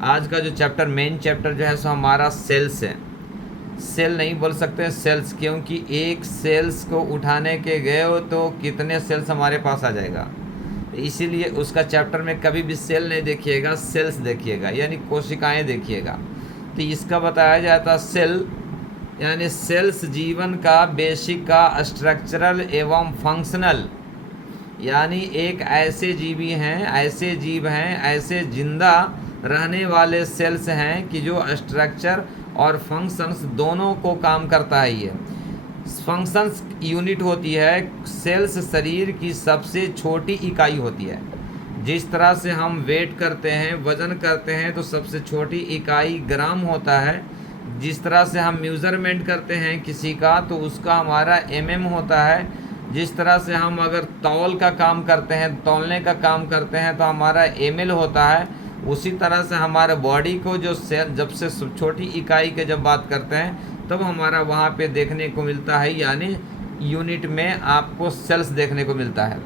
आज का जो चैप्टर, मेन चैप्टर जो है सो हमारा सेल्स है। सेल नहीं बोल सकते, सेल्स, क्योंकि एक सेल्स को उठाने के गए हो तो कितने सेल्स हमारे पास आ जाएगा। इसीलिए उसका चैप्टर में कभी भी सेल नहीं देखिएगा, सेल्स देखिएगा, यानी कोशिकाएं देखिएगा। तो इसका बताया जाता सेल, यानी सेल्स जीवन का बेसिक का स्ट्रक्चरल एवं फंक्शनल, यानी एक ऐसे जीवी हैं, ऐसे जीव हैं, ऐसे जिंदा रहने वाले सेल्स हैं कि जो स्ट्रक्चर और फंक्शंस दोनों को काम करता है। ये फंक्शंस यूनिट होती है। सेल्स शरीर की सबसे छोटी इकाई होती है। जिस तरह से हम वेट करते हैं, वजन करते हैं, तो सबसे छोटी इकाई ग्राम होता है। जिस तरह से हम मेजरमेंट करते हैं किसी का, तो उसका हमारा एमएम होता है। जिस तरह से हम अगर तौल का काम करते हैं, तौलने का काम करते हैं, तो हमारा एमएल होता है। उसी तरह से हमारे बॉडी को जो सेल, जब से छोटी इकाई के जब बात करते हैं, तब हमारा वहाँ पे देखने को मिलता है, यानी यूनिट में आपको सेल्स देखने को मिलता है।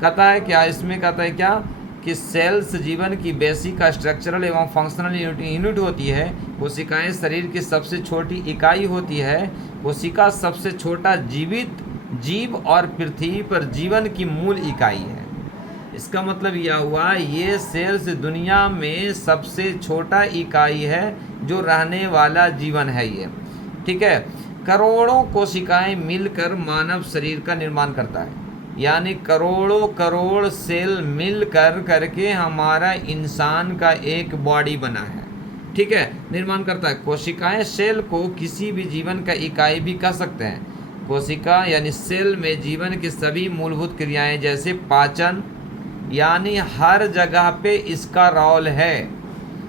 कहता है क्या इसमें, कहता है क्या कि सेल्स जीवन की बेसिक स्ट्रक्चरल एवं फंक्शनल यूनिट होती है। कोशिकाएं शरीर की सबसे छोटी इकाई होती है। कोशिका सबसे छोटा जीवित जीव और पृथ्वी पर जीवन की मूल इकाई है। इसका मतलब यह हुआ, ये सेल्स दुनिया में सबसे छोटा इकाई है जो रहने वाला जीवन है ये, ठीक है। करोड़ों कोशिकाएं मिलकर मानव शरीर का निर्माण करता है, यानी करोड़ों करोड़ सेल मिल करके हमारा इंसान का एक बॉडी बना है, ठीक है, निर्माण करता है। कोशिकाएं सेल को किसी भी जीवन का इकाई भी कह सकते हैं। कोशिका यानी सेल में जीवन की सभी मूलभूत क्रियाएं, जैसे पाचन, यानी हर जगह पे इसका रोल है।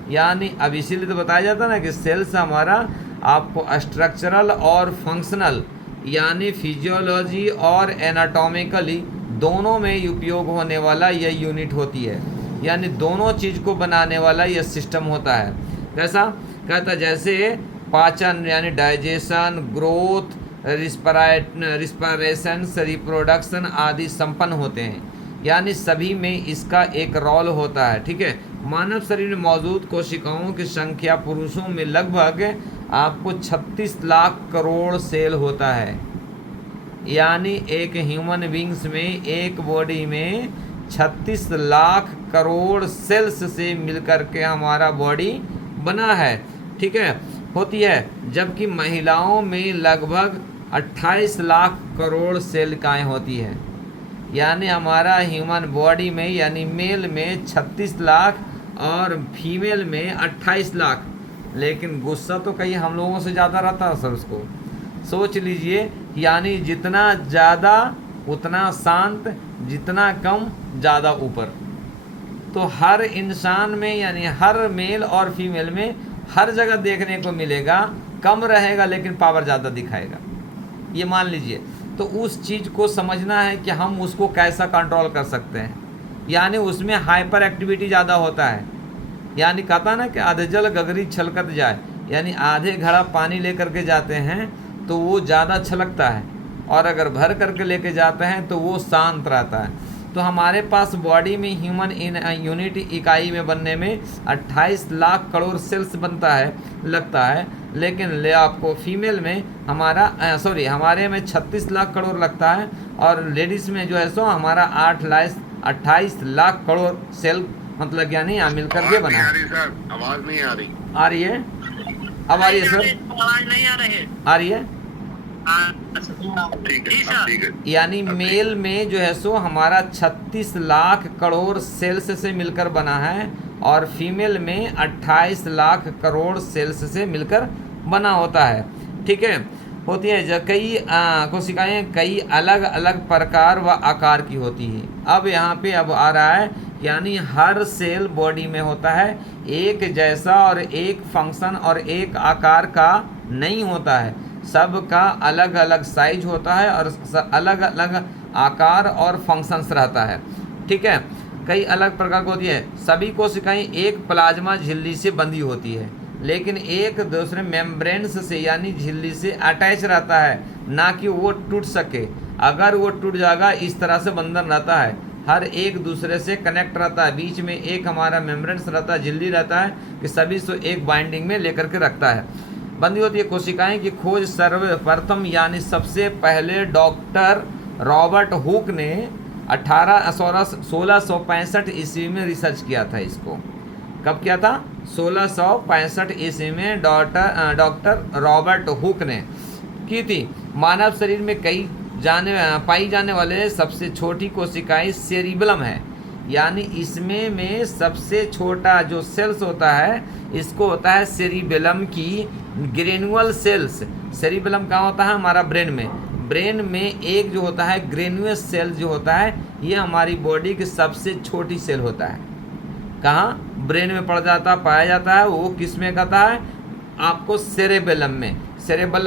यानी अब इसीलिए तो बताया जाता ना कि सेल्स हमारा आपको स्ट्रक्चरल और फंक्शनल, यानी फिजियोलॉजी और एनाटॉमिकली दोनों में उपयोग होने वाला यह यूनिट होती है, यानी दोनों चीज़ को बनाने वाला यह सिस्टम होता है। कैसा कहता, जैसे पाचन यानी डाइजेशन, ग्रोथ, रिस्पायरेशन, रिप्रोडक्शन आदि संपन्न होते हैं, यानी सभी में इसका एक रोल होता है, ठीक है। मानव शरीर में मौजूद कोशिकाओं की संख्या पुरुषों में लगभग आपको 36 लाख करोड़ सेल होता है, यानी एक ह्यूमन बींग्स में, एक बॉडी में 36 लाख करोड़ सेल्स से मिलकर के हमारा बॉडी बना है, ठीक है, होती है। जबकि महिलाओं में लगभग 28 लाख करोड़ सेलिकाएँ होती है, यानी हमारा ह्यूमन बॉडी में, यानी मेल में 36 लाख और फीमेल में 28 लाख। लेकिन गुस्सा तो कहीं हम लोगों से ज़्यादा रहता है सर, उसको सोच लीजिए, यानी जितना ज़्यादा उतना शांत, जितना कम ज़्यादा ऊपर। तो हर इंसान में, यानी हर मेल और फीमेल में हर जगह देखने को मिलेगा, कम रहेगा लेकिन पावर ज़्यादा दिखाएगा, ये मान लीजिए। तो उस चीज़ को समझना है कि हम उसको कैसा कंट्रोल कर सकते हैं, यानी उसमें हाइपर एक्टिविटी ज़्यादा होता है। यानी कहता ना कि आधे जल गगरी छलकत जाए, यानी आधे घड़ा पानी लेकर के जाते हैं तो वो ज़्यादा छलकता है, और अगर भर करके लेके जाते हैं तो वो शांत रहता है। तो हमारे पास बॉडी में ह्यूमन यूनिट इकाई में बनने में 28 लाख करोड़ सेल्स बनता है, लगता है, लेकिन ले आपको फीमेल में हमारा हमारे में 36 लाख करोड़ लगता है, और लेडीज़ में जो है सो हमारा 28 लाख करोड़ सेल, मतलब यानी मिलकर के बना है। आवाज़ नहीं आ रही। आ रही है? अब आ रही है सर? आवाज नहीं आ रही है। आ रही है? ठीक है। यानी मेल में जो है सो हमारा 36 लाख करोड़ सेल्स से मिलकर बना है, और फीमेल में 28 लाख करोड़ सेल्स से मिलकर बना होता है, ठीक है, होती है। जब कई कोशिकाएं कई अलग अलग प्रकार व आकार की होती है। अब यहाँ पे अब आ रहा है, यानी हर सेल बॉडी में होता है एक जैसा, और एक फंक्शन और एक आकार का नहीं होता है, सबका अलग अलग साइज होता है और अलग अलग आकार और फंक्शंस रहता है, ठीक है, कई अलग प्रकार की होती है। सभी कोशिकाएं एक प्लाज्मा झिल्ली से बंधी होती है, लेकिन एक दूसरे मेम्ब्रेन्स से, यानी झिल्ली से अटैच रहता है, ना कि वो टूट सके। अगर वो टूट जाएगा, इस तरह से बंधन रहता है, हर एक दूसरे से कनेक्ट रहता है, बीच में एक हमारा मेम्ब्रेन्स रहता है, झिल्ली रहता है कि सभी से एक बाइंडिंग में लेकर के रखता है। बंदी होती है कोशिकाएं की खोज सर्वप्रथम यानी सबसे पहले डॉक्टर रॉबर्ट हुक ने 1665 ईस्वी में रिसर्च किया था। इसको कब किया था? 1665 ईस्वी में डॉक्टर रॉबर्ट हुक ने की थी। मानव शरीर में पाई जाने वाले सबसे छोटी कोशिकाएं सेरिबलम है, यानी इसमें सबसे छोटा जो सेल्स होता है इसको होता है सेरिबेलम की ग्रेनुअल सेल्स। सेरिबेलम कहाँ होता है? हमारा ब्रेन में एक जो होता है ग्रेनुअस सेल जो होता है, ये हमारी बॉडी की सबसे छोटी सेल होता है। कहाँ? ब्रेन में पाया जाता है। वो किस में कहता है आपको? सेरेबेलम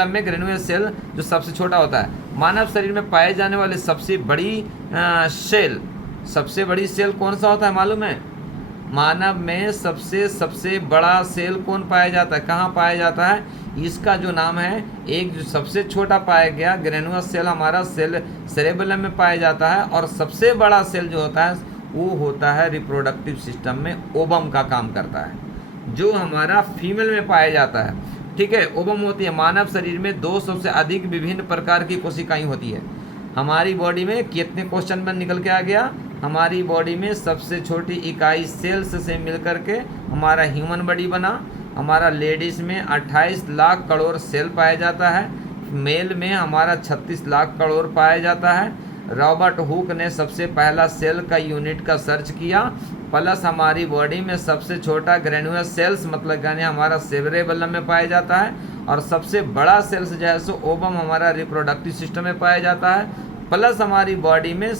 में ग्रेनुअस सेल जो सबसे छोटा होता है। मानव शरीर में पाए जाने वाले सबसे बड़ी सेल कौन सा होता है मालूम है? मानव में सबसे बड़ा सेल कौन पाया जाता है? कहाँ पाया जाता है? इसका जो नाम है, एक जो सबसे छोटा पाया गया ग्रेनुअस सेल हमारा सेरेबेलम में पाया जाता है, और सबसे बड़ा सेल जो होता है वो होता है रिप्रोडक्टिव सिस्टम में ओवम का काम करता है, जो हमारा फीमेल में पाया जाता है। ठीक है, ओवम होती है। मानव शरीर में 200 से अधिक विभिन्न प्रकार की कोशिकाएं होती है। हमारी बॉडी में कितने क्वेश्चन में निकल के आ गया? हमारी बॉडी में सबसे छोटी इकाई सेल्स से मिलकर के हमारा ह्यूमन बॉडी बना। हमारा लेडीज़ में 28 लाख करोड़ सेल पाया जाता है, मेल में हमारा 36 लाख करोड़ पाया जाता है। रॉबर्ट हुक ने सबसे पहला सेल का यूनिट का सर्च किया, प्लस हमारी बॉडी में सबसे छोटा ग्रेनुअस सेल्स मतलब यानी हमारा सेरेबेलम में पाया जाता है, और सबसे बड़ा सेल्स जो है सो ओवम हमारा रिप्रोडक्टिव सिस्टम में पाया जाता है, प्लस हमारी बॉडी में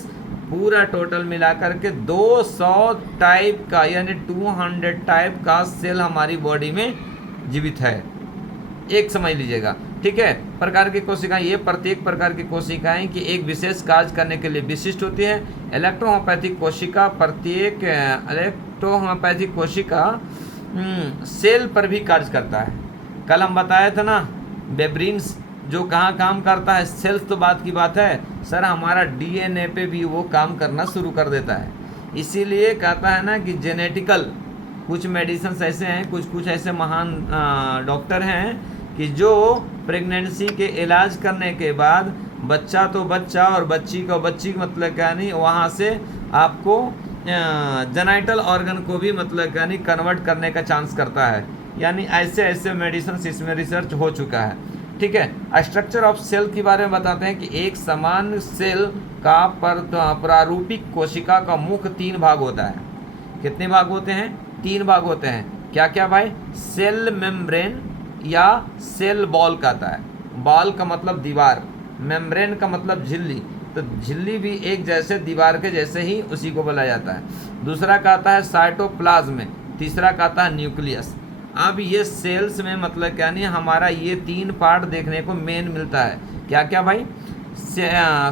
पूरा टोटल मिलाकर के 200 टाइप का यानी 200 टाइप का सेल हमारी बॉडी में जीवित है। एक समझ लीजिएगा। ठीक है, प्रकार की कोशिकाएं, ये प्रत्येक प्रकार की कोशिकाएं की एक विशेष कार्य करने के लिए विशिष्ट होती है। इलेक्ट्रोहोम्योपैथिक कोशिका प्रत्येक इलेक्ट्रोहोम्योपैथिक कोशिका सेल पर भी कार्य करता है। कल हम बताए थे ना बेब्रिन्स जो कहाँ काम करता है? सेल्स तो बात की बात है सर, हमारा डीएनए पे भी वो काम करना शुरू कर देता है। इसीलिए कहता है ना कि जेनेटिकल कुछ मेडिसिन ऐसे हैं, कुछ ऐसे महान डॉक्टर हैं कि जो प्रेगनेंसी के इलाज करने के बाद बच्चा तो बच्चा और बच्ची मतलब क्या नहीं, वहाँ से आपको जेनाइटल ऑर्गन को भी मतलब क्या नहीं कन्वर्ट करने का चांस करता है। यानी ऐसे मेडिसिन इसमें रिसर्च हो चुका है। ठीक है, स्ट्रक्चर ऑफ सेल के बारे में बताते हैं कि एक समान सेल का प्रारूपिक कोशिका का मुख्य 3 भाग होता है। कितने भाग होते हैं? 3 भाग होते हैं। क्या क्या भाई? सेल मेम्ब्रेन या सेल बॉल कहता है। बॉल का मतलब दीवार, मेम्ब्रेन का मतलब झिल्ली, तो झिल्ली भी एक जैसे दीवार के जैसे ही उसी को बोला जाता है। दूसरा कहता है साइटोप्लाज्म, तीसरा कहता है न्यूक्लियस। अब ये सेल्स में मतलब क्या नहीं, हमारा ये 3 पार्ट देखने को मेन मिलता है। क्या क्या भाई?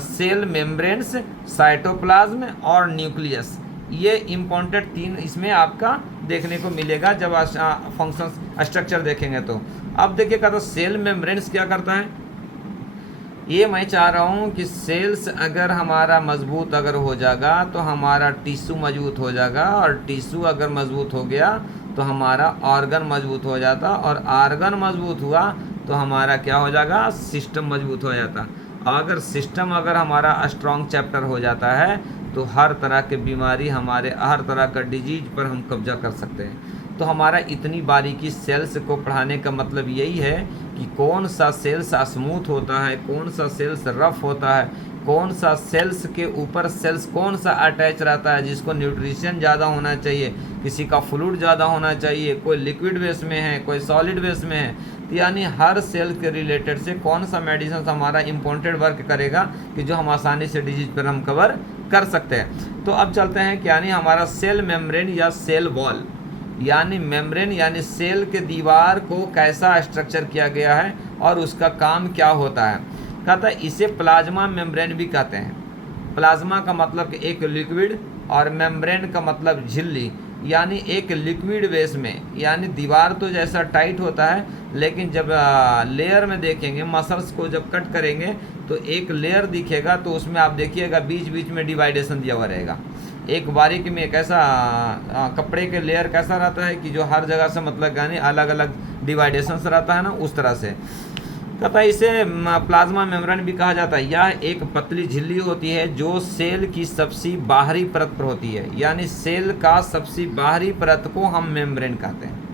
सेल मेम्ब्रेन्स, साइटोप्लाज्म और न्यूक्लियस। ये इम्पोर्टेंट 3 इसमें आपका देखने को मिलेगा जब फंक्शन स्ट्रक्चर देखेंगे तो। अब देखिए कहता सेल मेम्ब्रेन्स क्या करता है, ये मैं चाह रहा हूँ कि सेल्स अगर हमारा मजबूत अगर हो जाएगा तो हमारा टिश्यू मजबूत हो जाएगा, और टिश्यू अगर मजबूत हो गया तो हमारा ऑर्गन मजबूत हो जाता, और ऑर्गन मजबूत हुआ तो हमारा क्या हो जाएगा? सिस्टम मजबूत हो जाता। अगर सिस्टम अगर हमारा स्ट्रॉन्ग चैप्टर हो जाता है तो हर तरह के बीमारी, हमारे हर तरह का डिजीज पर हम कब्जा कर सकते हैं। तो हमारा इतनी बारीकी सेल्स को पढ़ाने का मतलब यही है कि कौन सा सेल्स स्मूथ होता है, कौन सा सेल्स रफ होता है, कौन सा सेल्स के ऊपर सेल्स कौन सा अटैच रहता है, जिसको न्यूट्रिशन ज़्यादा होना चाहिए, किसी का फ्लूइड ज़्यादा होना चाहिए, कोई लिक्विड बेस में है, कोई सॉलिड बेस में है। तो यानी हर सेल के रिलेटेड से कौन सा मेडिसिन हमारा इम्पोर्टेंट वर्क करेगा कि जो हम आसानी से डिजीज पर हम कवर कर सकते हैं। तो अब चलते हैं कि यानी हमारा सेल मेम्ब्रेन या सेल वॉल, यानी मेम्ब्रेन यानी सेल के दीवार को कैसा स्ट्रक्चर किया गया है और उसका काम क्या होता है। कहता है इसे प्लाज्मा मेम्ब्रेन भी कहते हैं। प्लाज्मा का मतलब कि एक लिक्विड और मेम्ब्रेन का मतलब झिल्ली, यानी एक लिक्विड बेस में, यानी दीवार तो जैसा टाइट होता है, लेकिन जब लेयर में देखेंगे मसल्स को जब कट करेंगे तो एक लेयर दिखेगा, तो उसमें आप देखिएगा बीच बीच में डिवाइडेशन दिया हुआ रहेगा। एक बारीक में एक ऐसा कपड़े के लेयर कैसा रहता है कि जो हर जगह से मतलब यानी अलग अलग डिवाइडेशन से रहता है ना, उस तरह से कहता है। इसे प्लाज्मा मेम्ब्रेन भी कहा जाता है। यह एक पतली झिल्ली होती है जो सेल की सबसे बाहरी परत पर होती है, यानी सेल का सबसे बाहरी परत को हम मेम्ब्रेन कहते हैं,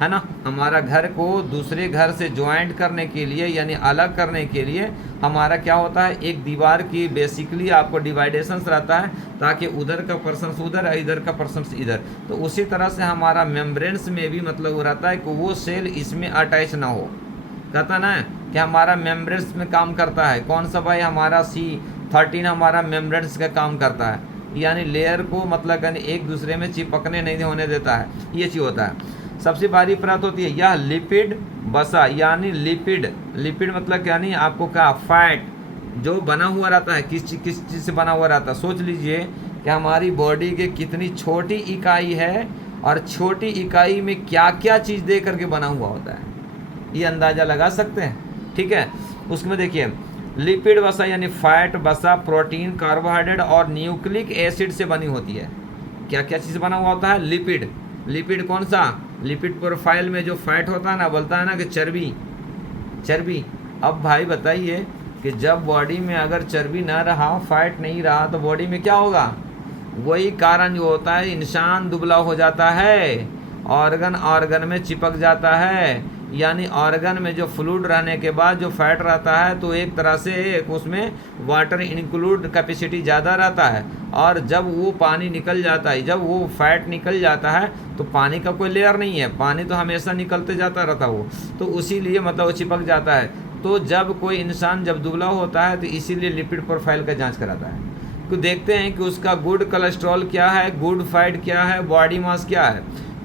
है ना। हमारा घर को दूसरे घर से ज्वाइंट करने के लिए यानी अलग करने के लिए हमारा क्या होता है, एक दीवार की बेसिकली आपको डिवाइडेशंस रहता है ताकि उधर का पर्सन्स उधर है, इधर का पर्सन्स इधर। तो उसी तरह से हमारा मेम्ब्रेन्स में भी मतलब वो रहता है कि वो सेल इसमें अटैच ना हो। कहता ना कि हमारा मेम्ब्रेन्स में काम करता है कौन सा भाई, हमारा C13 हमारा मेम्ब्रेन्स का काम करता है, यानी लेयर को मतलब यानी एक दूसरे में चिपकने नहीं होने देता है, ये चीज़ होता है। सबसे बाहरी परत होती है यह लिपिड वसा, यानी लिपिड मतलब क्या, नहीं आपको क्या, फैट जो बना हुआ रहता है, किस चीज़ से बना हुआ रहता है। सोच लीजिए कि हमारी बॉडी के कितनी छोटी इकाई है और छोटी इकाई में क्या क्या चीज़ दे करके बना हुआ होता है, ये अंदाज़ा लगा सकते हैं, ठीक है। उसमें देखिए लिपिड वसा यानी फैट वसा प्रोटीन कार्बोहाइड्रेट और न्यूक्लिक एसिड से बनी होती है। क्या क्या चीज़ बना हुआ होता है, लिपिड कौन सा, लिपिड प्रोफाइल में जो फैट होता है ना, बोलता है ना कि चर्बी। अब भाई बताइए कि जब बॉडी में अगर चर्बी ना रहा, फैट नहीं रहा, तो बॉडी में क्या होगा, वही कारण जो होता है इंसान दुबला हो जाता है, ऑर्गन में चिपक जाता है, यानी ऑर्गन में जो फ्लूइड रहने के बाद जो फैट रहता है तो एक तरह से उसमें वाटर इंक्लूड कैपेसिटी ज़्यादा रहता है, और जब वो पानी निकल जाता है, जब वो फैट निकल जाता है तो पानी का कोई लेयर नहीं है, पानी तो हमेशा निकलते जाता रहता वो, तो इसीलिए मतलब वो चिपक जाता है। तो जब कोई इंसान जब दुबला होता है तो इसीलिए लिपिड प्रोफाइल का जाँच कराता है, तो देखते हैं कि उसका गुड कोलेस्ट्रॉल क्या है, गुड फैट क्या है, बॉडी मास क्या है।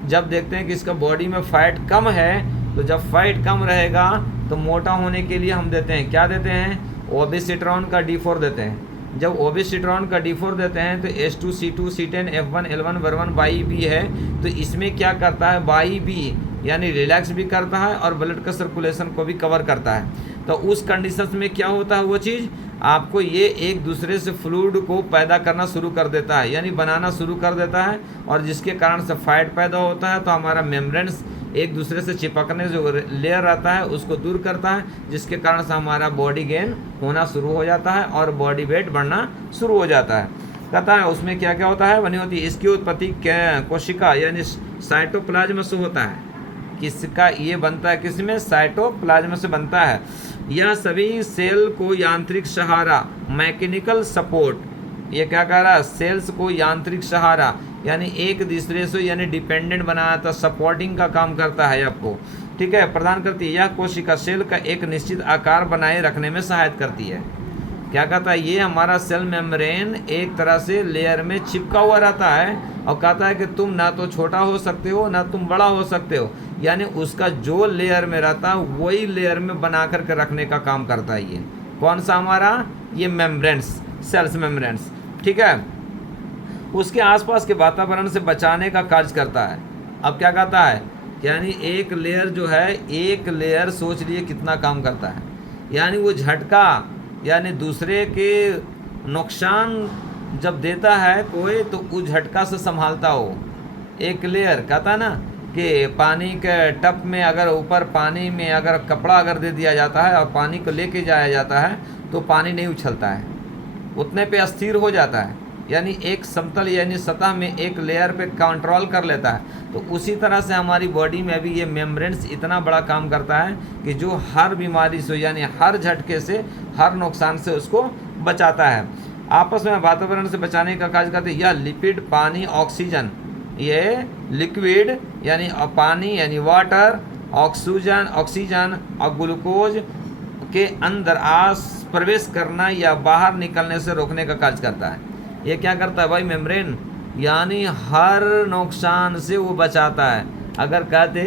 जब देखते हैं कि इसका बॉडी में फैट कम है, तो जब फैट कम रहेगा तो मोटा होने के लिए हम देते हैं, क्या देते हैं, ओबेसिट्रॉन का D4 देते हैं। जब ओबेसिट्रॉन का D4 देते हैं तो H2 C2 C10 F1 L1 वर1 by B है, तो इसमें क्या करता है, बाई बी यानी रिलैक्स भी करता है और ब्लड का सर्कुलेशन को भी कवर करता है। तो उस कंडीशंस में क्या होता है, वो चीज़ आपको ये एक दूसरे से फ्लूइड को पैदा करना शुरू कर देता है, यानी बनाना शुरू कर देता है, और जिसके कारण से फैट पैदा होता है। तो हमारा मेम्ब्रेन्स एक दूसरे से चिपकने जो लेयर रहता है उसको दूर करता है, जिसके कारण से हमारा बॉडी गेन होना शुरू हो जाता है और बॉडी वेट बढ़ना शुरू हो जाता है। कहता है उसमें क्या क्या होता है, बनी होती है। इसकी उत्पत्ति कोशिका यानी साइटोप्लाज्म से होता है। किसका ये बनता है, किसमें, साइटोप्लाज्म से बनता है। यह सभी सेल को यांत्रिक सहारा मैकेनिकल सपोर्ट, ये क्या कह रहा है, सेल्स को यांत्रिक सहारा यानी एक दूसरे से यानी डिपेंडेंट बनाता, सपोर्टिंग का काम करता है आपको, ठीक है, प्रदान करती है। यह कोशिका सेल का एक निश्चित आकार बनाए रखने में सहायता करती है। क्या कहता है, ये हमारा सेल मेम्ब्रेन एक तरह से लेयर में चिपका हुआ रहता है, और कहता है कि तुम ना तो छोटा हो सकते हो ना तुम बड़ा हो सकते हो, यानी उसका जो लेयर में रहता है वही लेयर में बना करके रखने का काम करता है। ये कौन सा हमारा, ये मेम्ब्रेन्स, सेल्स मेम्ब्रेन्स, ठीक है, उसके आसपास के वातावरण से बचाने का कार्य करता है। अब क्या कहता है, यानी एक लेयर जो है, एक लेयर सोच लिए कितना काम करता है, यानी वो झटका यानी दूसरे के नुकसान जब देता है कोई तो उस झटका से संभालता हो। एक लेयर कहता है ना कि पानी के टब में अगर ऊपर पानी में अगर कपड़ा अगर दे दिया जाता है और पानी को लेके जाया जाता है तो पानी नहीं उछलता है, उतने पे अस्थिर हो जाता है, यानी एक समतल यानी सतह में एक लेयर पे कंट्रोल कर लेता है। तो उसी तरह से हमारी बॉडी में भी ये मेम्ब्रेन्स इतना बड़ा काम करता है कि जो हर बीमारी से यानी हर झटके से, हर नुकसान से उसको बचाता है। आपस में वातावरण से बचाने का कार्य करते हैं। यह लिपिड, पानी, ऑक्सीजन, ये लिक्विड यानी पानी यानी वाटर, ऑक्सीजन और ग्लूकोज के अंदर प्रवेश करना या बाहर निकलने से रोकने का कार्य करता है। ये क्या करता है भाई, मेम्ब्रेन, यानी हर नुकसान से वो बचाता है। अगर कहते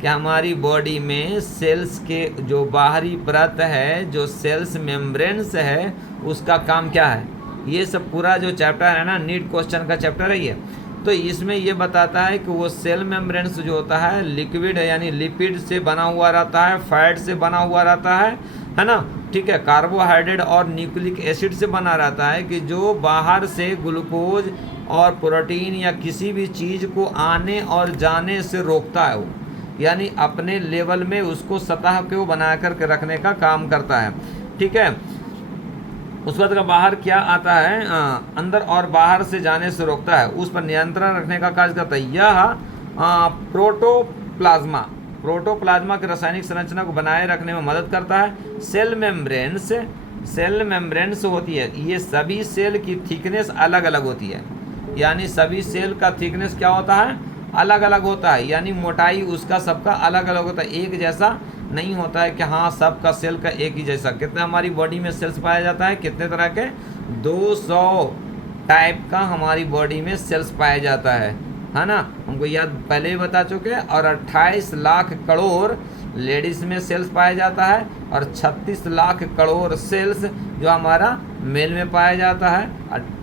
कि हमारी बॉडी में सेल्स के जो बाहरी परत है, जो सेल्स मेम्ब्रेन्स है, उसका काम क्या है, ये सब पूरा जो चैप्टर है ना, नीट क्वेश्चन का चैप्टर है ये, तो इसमें ये बताता है कि वो सेल मेम्ब्रेन्स जो होता है लिक्विड है यानी लिपिड से बना हुआ रहता है, फैट से बना हुआ रहता है ना, ठीक है, कार्बोहाइड्रेट और न्यूक्लिक एसिड से बना रहता है कि जो बाहर से ग्लूकोज और प्रोटीन या किसी भी चीज़ को आने और जाने से रोकता है वो, यानी अपने लेवल में उसको सतह को बना करके रखने का काम करता है। ठीक है, उस वक्त का बाहर क्या आता है, अंदर और बाहर से जाने से रोकता है, उस पर नियंत्रण रखने का कार्य करता है। यह प्रोटोप्लाज्मा की रासायनिक संरचना को बनाए रखने में मदद करता है। सेल मेम्ब्रेन्स होती है, ये सभी सेल की थिकनेस अलग अलग होती है, यानी सभी सेल का थिकनेस क्या होता है, अलग अलग होता है, यानी मोटाई उसका सबका अलग अलग होता है, एक जैसा नहीं होता है कि हाँ सबका सेल का एक ही जैसा। कितने हमारी बॉडी में सेल्स पाया जाता है, कितने तरह के, 200 टाइप का हमारी बॉडी में सेल्स पाया जाता है ना, हमको याद पहले ही बता चुके। और 28 लाख करोड़ लेडीज़ में सेल्स पाया जाता है और 36 लाख करोड़ सेल्स जो हमारा मेल में पाया जाता है।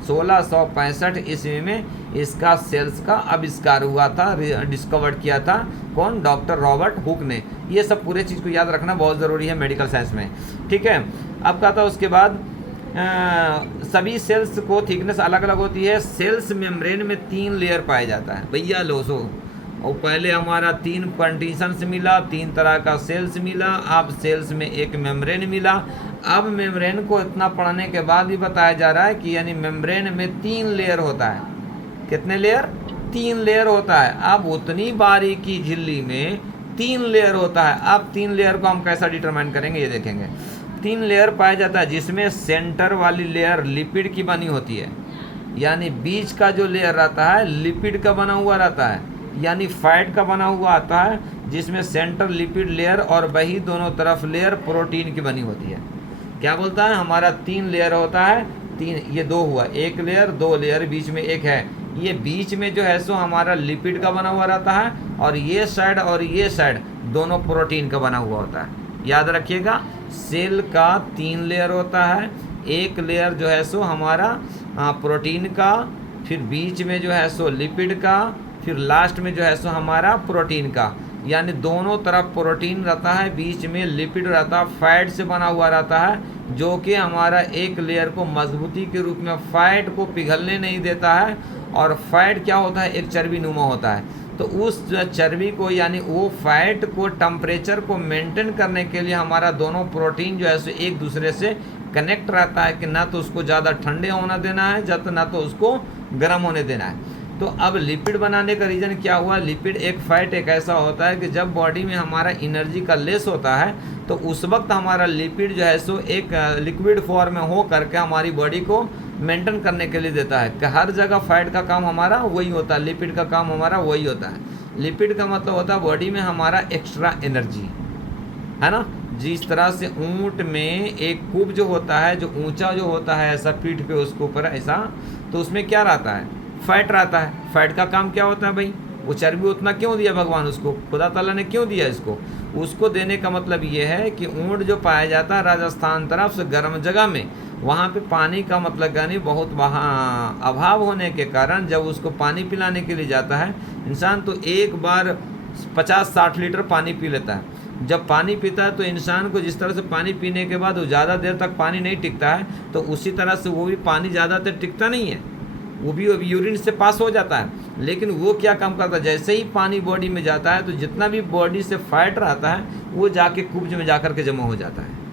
1665 ईस्वी में इसका सेल्स का आविष्कार हुआ था, डिस्कवर्ड किया था कौन, डॉक्टर रॉबर्ट हुक ने। ये सब पूरे चीज़ को याद रखना बहुत ज़रूरी है मेडिकल साइंस में। ठीक है, अब कहा था उसके बाद सभी सेल्स को थिकनेस अलग अलग होती है। सेल्स मेम्ब्रेन में 3 लेयर पाया जाता है भैया लोसो, और पहले हमारा 3 कंडीशंस मिला, 3 तरह का सेल्स मिला, अब सेल्स में एक मेम्ब्रेन मिला। अब मेम्ब्रेन को इतना पढ़ने के बाद भी बताया जा रहा है कि यानी मेम्ब्रेन में 3 लेयर होता है। कितने लेयर, 3 लेयर होता है। अब उतनी बारीकी झिल्ली में 3 लेयर होता है। अब 3 लेयर को हम कैसा डिटरमाइन करेंगे ये देखेंगे। 3 लेयर पाया जाता है जिसमें सेंटर वाली लेयर लिपिड की बनी होती है, यानी बीच का जो लेयर रहता है लिपिड का बना हुआ रहता है, यानी फैट का बना हुआ आता है, जिसमें सेंटर लिपिड लेयर और वही दोनों तरफ लेयर प्रोटीन की बनी होती है। क्या बोलता है, हमारा 3 लेयर होता है, 3 ये 2 हुआ, 1 लेयर 2 लेयर, बीच में एक है, ये बीच में जो है सो हमारा लिपिड का बना हुआ रहता है, और ये साइड दोनों प्रोटीन का बना हुआ होता है। याद रखिएगा, सेल का 3 लेयर होता है, एक लेयर जो है सो हमारा प्रोटीन का, फिर बीच में जो है सो लिपिड का, फिर लास्ट में जो है सो हमारा प्रोटीन का, यानी दोनों तरफ प्रोटीन रहता है, बीच में लिपिड रहता है, फैट से बना हुआ रहता है, जो कि हमारा एक लेयर को मजबूती के रूप में फैट को पिघलने नहीं देता है। और फैट क्या होता है, एक चर्बी नुमा होता है, तो उस चर्बी को यानी वो फैट को टेम्परेचर को मेंटेन करने के लिए हमारा दोनों प्रोटीन जो है सो एक दूसरे से कनेक्ट रहता है कि ना तो उसको ज़्यादा ठंडे होना देना है, ना तो उसको गर्म होने देना है। तो अब लिपिड बनाने का रीज़न क्या हुआ, लिपिड एक फैट एक ऐसा होता है कि जब बॉडी में हमारा एनर्जी का लेस होता है तो उस वक्त हमारा लिपिड जो है सो एक लिक्विड फॉर्म में हो करके हमारी बॉडी को मेंटेन करने के लिए देता है कि हर जगह फैट का काम हमारा वही होता है, लिपिड का काम हमारा वही होता है। लिपिड का मतलब होता है बॉडी में हमारा एक्स्ट्रा एनर्जी, है ना। जिस तरह से ऊँट में एक कुब जो होता है, जो ऊंचा जो होता है ऐसा पीठ पे उसके ऊपर ऐसा, तो उसमें क्या रहता है, फैट रहता है। फैट का काम क्या होता है भाई, वो चर्बी उतना क्यों दिया भगवान उसको, खुदा ताला ने क्यों दिया इसको, उसको देने का मतलब ये है कि ऊँट जो पाया जाता है राजस्थान तरफ से गर्म जगह में, वहाँ पे पानी का मतलब यानी बहुत वहाँ अभाव होने के कारण जब उसको पानी पिलाने के लिए जाता है इंसान, तो एक बार 50-60 लीटर पानी पी लेता है। जब पानी पीता है तो इंसान को जिस तरह से पानी पीने के बाद वो ज़्यादा देर तक पानी नहीं टिकता है, तो उसी तरह से वो भी पानी ज़्यादा देर टिकता नहीं है, वो भी यूरिन से पास हो जाता है। लेकिन वो क्या काम करता है, जैसे ही पानी बॉडी में जाता है तो जितना भी बॉडी से फैट रहता है वो जाके कुब्ज में जा कर के जमा हो जाता है।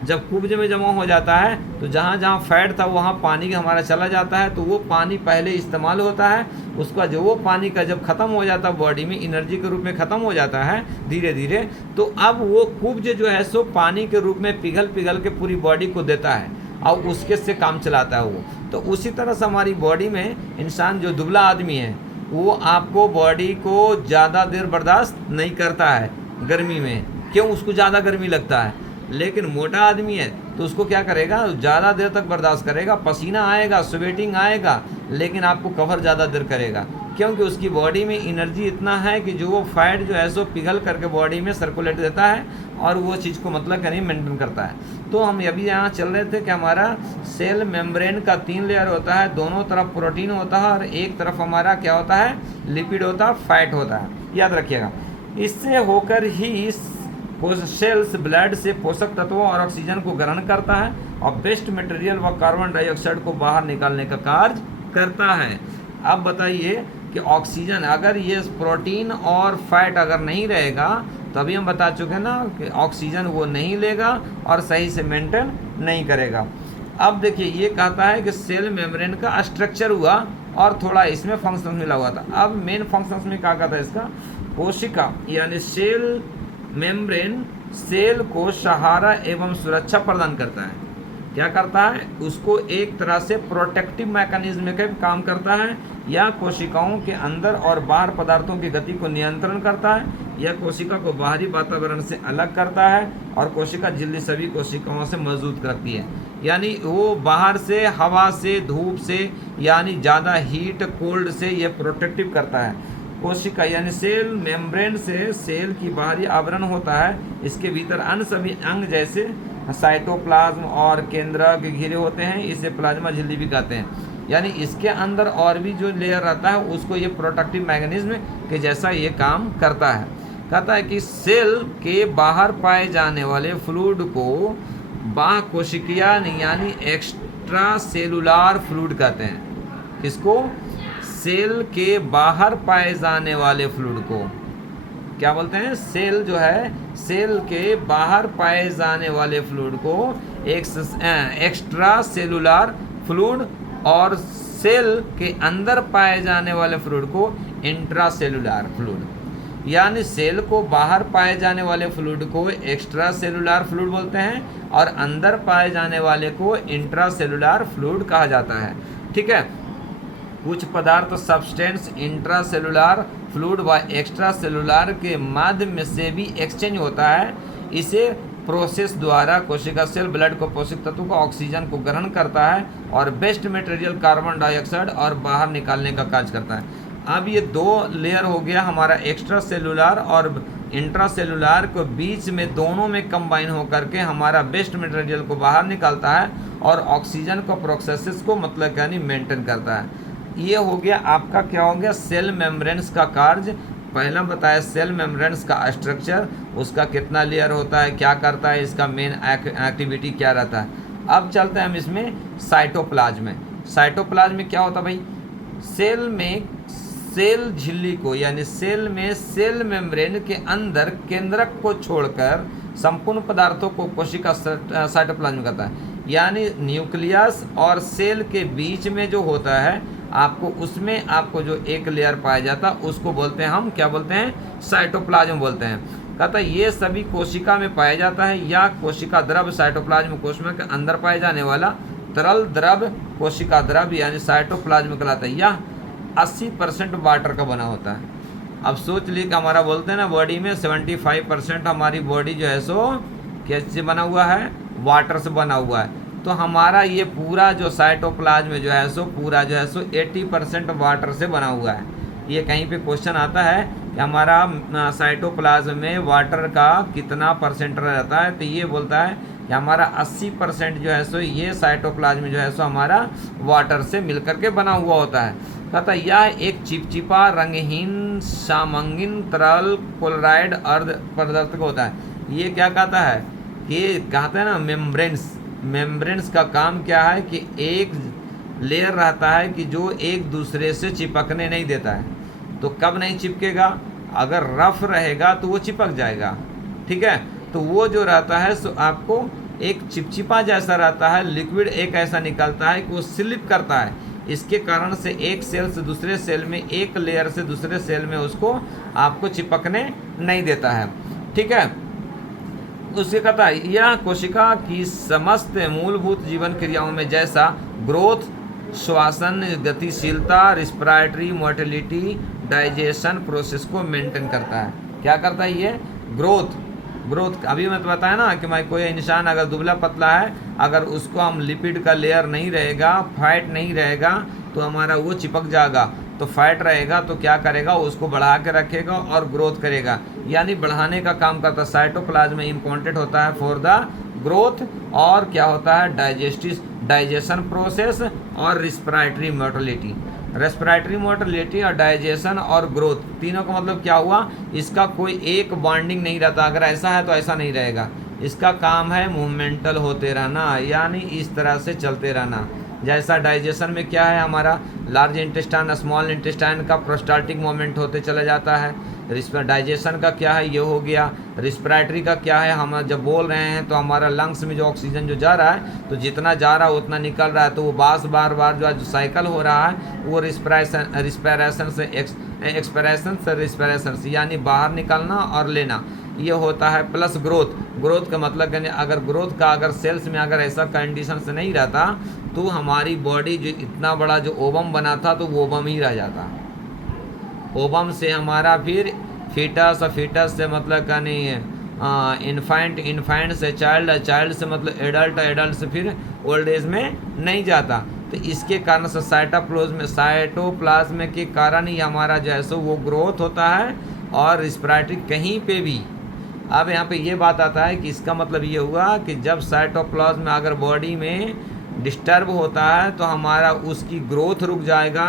जब कुब्ज में जमा हो जाता है तो जहाँ जहाँ फैट था वहाँ पानी हमारा चला जाता है, तो वो पानी पहले इस्तेमाल होता है, उसका जो वो पानी का जब ख़त्म हो जाता है बॉडी में एनर्जी के रूप में ख़त्म हो जाता है धीरे धीरे, तो अब वो कुब्ज जो है सो पानी के रूप में पिघल के पूरी बॉडी को देता है और उसके से काम चलाता है वो। तो उसी तरह से हमारी बॉडी में इंसान जो दुबला आदमी है वो आपको बॉडी को ज़्यादा देर बर्दाश्त नहीं करता है गर्मी में, क्यों, उसको ज़्यादा गर्मी लगता है। लेकिन मोटा आदमी है तो उसको क्या करेगा, ज़्यादा देर तक बर्दाश्त करेगा, पसीना आएगा, स्वेटिंग आएगा, लेकिन आपको कवर ज़्यादा देर करेगा, क्योंकि उसकी बॉडी में एनर्जी इतना है कि जो वो फैट जो है सो पिघल करके बॉडी में सर्कुलेट देता है और वो चीज़ को मतलब कहीं मेंटेन करता है। तो हम अभी यहाँ चल रहे थे कि हमारा सेल मेम्ब्रेन का 3 लेयर होता है, दोनों तरफ प्रोटीन होता है और एक तरफ हमारा क्या होता है, लिपिड होता है, फैट होता है, याद रखिएगा। इससे होकर ही सेल्स ब्लड से पोषक तत्वों और ऑक्सीजन को ग्रहण करता है और वेस्ट मटेरियल व कार्बन डाइऑक्साइड को बाहर निकालने का कार्य करता है। अब बताइए कि ऑक्सीजन, अगर ये प्रोटीन और फैट अगर नहीं रहेगा तो अभी हम बता चुके हैं ना कि ऑक्सीजन वो नहीं लेगा और सही से मेंटेन नहीं करेगा। अब देखिए ये कहता है कि सेल मेम्ब्रेन का स्ट्रक्चर हुआ और थोड़ा इसमें फंक्शन मिला हुआ था। अब मेन फंक्शंस में क्या कहता है इसका, कोशिका यानी सेल मेम्ब्रेन सेल को सहारा एवं सुरक्षा प्रदान करता है। क्या करता है, उसको एक तरह से प्रोटेक्टिव मैकेनिज्म का काम करता है, या कोशिकाओं के अंदर और बाहर पदार्थों की गति को नियंत्रण करता है, या कोशिका को बाहरी वातावरण से अलग करता है और कोशिका झिल्ली सभी कोशिकाओं से मजबूत रखती है। यानी वो बाहर से, हवा से, धूप से, यानी ज़्यादा हीट कोल्ड से ये प्रोटेक्टिव करता है। कोशिका यानी सेल मेम्ब्रेन से सेल की बाहरी आवरण होता है, इसके भीतर अन्य सभी अंग जैसे साइटोप्लाज्म और केंद्रक घिरे होते हैं, इसे प्लाज्मा झिल्ली भी कहते हैं। यानी इसके अंदर और भी जो लेयर रहता है उसको ये प्रोटेक्टिव मैकेनिज्म के जैसा ये काम करता है। कहता है कि सेल के बाहर पाए जाने वाले फ्लूइड को बाह्य कोशिकीय यानी एक्स्ट्रा सेलुलार फ्लूइड कहते हैं। किसको, सेल के बाहर पाए जाने वाले फ्लूइड को क्या बोलते हैं, सेल जो है, सेल के बाहर पाए जाने वाले फ्लूइड को एक्स्ट्रा सेलुलार फ्लूइड और सेल के अंदर पाए जाने वाले फ्लूइड को इंट्रा सेलुलार फ्लूइड। यानी सेल को बाहर पाए जाने वाले फ्लूइड को एक्स्ट्रा सेलुलार फ्लूइड बोलते हैं और अंदर पाए जाने वाले को इंट्रा सेलुलार फ्लूइड कहा जाता है। ठीक है, कुछ पदार्थ सब्सटेंस इंट्रा सेलुलार फ्लूइड व एक्स्ट्रा सेलुलार के माध्यम से भी एक्सचेंज होता है। इसे प्रोसेस द्वारा कोशिका सेल ब्लड को पोषक तत्वों को ऑक्सीजन को ग्रहण करता है और वेस्ट मटेरियल कार्बन डाइऑक्साइड और बाहर निकालने का कार्य करता है। अब ये दो लेयर हो गया हमारा, एक्स्ट्रा सेलुलार और इंट्रा सेलुलार को बीच में दोनों में कंबाइन होकर के हमारा वेस्ट मटेरियल को बाहर निकालता है और ऑक्सीजन को प्रोसेसेस को मतलब यानी मेंटेन करता है। ये हो गया आपका क्या हो गया, सेल मेम्ब्रेन्स का कार्य। पहला बताया सेल मेम्ब्रेन्स का स्ट्रक्चर, उसका कितना लेयर होता है, क्या करता है, इसका मेन एक्टिविटी क्या रहता है। अब चलते हैं हम इसमें साइटोप्लाज्म में। साइटोप्लाज्म में क्या होता है भाई, सेल में सेल झिल्ली को यानी सेल में सेल मेम्ब्रेन के अंदर केंद्रक को छोड़कर संपूर्ण पदार्थों को कोशिका साइटोप्लाज्म कहता है। यानी न्यूक्लियस और सेल के बीच में जो होता है आपको, उसमें आपको जो एक लेयर पाया जाता है उसको बोलते हैं हम, क्या बोलते हैं, साइटोप्लाज्म बोलते हैं। कहता है ये सभी कोशिका में पाया जाता है, या कोशिका द्रव साइटोप्लाज्म कोशिका के अंदर पाए जाने वाला तरल द्रव कोशिका द्रव यानी साइटोप्लाज्म कहलाता है। यह 80% वाटर का बना होता है। अब सोच ली कि हमारा बोलते हैं ना बॉडी में 75% हमारी बॉडी जो है सो कैसे बना हुआ है, वाटर से बना हुआ है। तो हमारा ये पूरा जो साइटोप्लाज्म जो है सो पूरा जो है सो 80% वाटर से बना हुआ है। ये कहीं पे क्वेश्चन आता है कि हमारा साइटोप्लाज्म में वाटर का कितना परसेंट रहता है, तो ये बोलता है कि हमारा 80% जो है सो ये साइटोप्लाज्म जो है सो हमारा वाटर से मिलकर के बना हुआ होता है। कहता है यह एक चिपचिपा रंगहीन सामंगिन तरल क्लोराइड अर्ध पदार्थ होता है। ये क्या कहता है कि कहते हैं ना मेम्ब्रेन्स का काम क्या है कि एक लेयर रहता है कि जो एक दूसरे से चिपकने नहीं देता है। तो कब नहीं चिपकेगा, अगर रफ रहेगा तो वो चिपक जाएगा। ठीक है, तो वो जो रहता है सो आपको एक चिपचिपा जैसा रहता है, लिक्विड एक ऐसा निकलता है कि वो स्लिप करता है। इसके कारण से एक सेल से दूसरे सेल में, एक लेयर से दूसरे सेल में उसको आपको चिपकने नहीं देता है। ठीक है, उसके कहता है यह कोशिका की समस्त मूलभूत जीवन क्रियाओं में जैसा ग्रोथ, श्वसन, गतिशीलता, रिस्पिरेटरी, मोटिलिटी, डाइजेशन प्रोसेस को मेंटेन करता है। क्या करता है ये, ग्रोथ। अभी मैं तो बताया ना कि मैं कोई इंसान अगर दुबला पतला है, अगर उसको हम लिपिड का लेयर नहीं रहेगा, फैट नहीं रहेगा तो हमारा वो चिपक जाएगा। तो फैट रहेगा तो क्या करेगा, उसको बढ़ा के रखेगा और ग्रोथ करेगा, यानी बढ़ाने का काम करता है। साइटोप्लाज्म इम्पोर्टेंट होता है फॉर द ग्रोथ, और क्या होता है, डाइजेशन प्रोसेस और रिस्पिरेटरी मोटिलिटी। रेस्पिरेटरी मोटिलिटी और डाइजेशन और ग्रोथ, तीनों का मतलब क्या हुआ, इसका कोई एक बॉन्डिंग नहीं रहता। अगर ऐसा है तो ऐसा नहीं रहेगा। इसका काम है मूवमेंटल होते रहना, यानी इस तरह से चलते रहना। जैसा डाइजेशन में क्या है, हमारा लार्ज इंटेस्टाइन स्मॉल इंटेस्टाइन का प्रोस्टाल्टिक मूवमेंट होते चला जाता है। डाइजेशन का क्या है, ये हो गया। रिस्पिरेटरी का क्या है, हम जब बोल रहे हैं तो हमारा लंग्स में जो ऑक्सीजन जो जा रहा है, तो जितना जा रहा है उतना निकल रहा है, तो वो बार बार जो साइकिल हो रहा है वो रिस्पिरेशन से एक्सपिरेशन से रिस्पिरेशन से, यानी बाहर निकलना और लेना, ये होता है। प्लस ग्रोथ का मतलब यानी अगर ग्रोथ का अगर सेल्स में अगर ऐसा कंडीशन से नहीं रहता तो हमारी बॉडी जो इतना बड़ा जो ओवम बना था तो वो ओवम ही रह जाता। ओवम से हमारा फिर फीटस और फीटस से मतलब क्या नहीं है इन्फेंट से चाइल्ड से मतलब एडल्ट से फिर ओल्ड एज में नहीं जाता। तो इसके कारण से साइटोप्लाज्म के कारण ही हमारा जो है सो वो ग्रोथ होता है और रिस्पिरेटरी कहीं पे भी। अब यहाँ पे ये बात आता है कि इसका मतलब ये हुआ कि जब साइटोप्लाज्म अगर बॉडी में डिस्टर्ब होता है तो हमारा उसकी ग्रोथ रुक जाएगा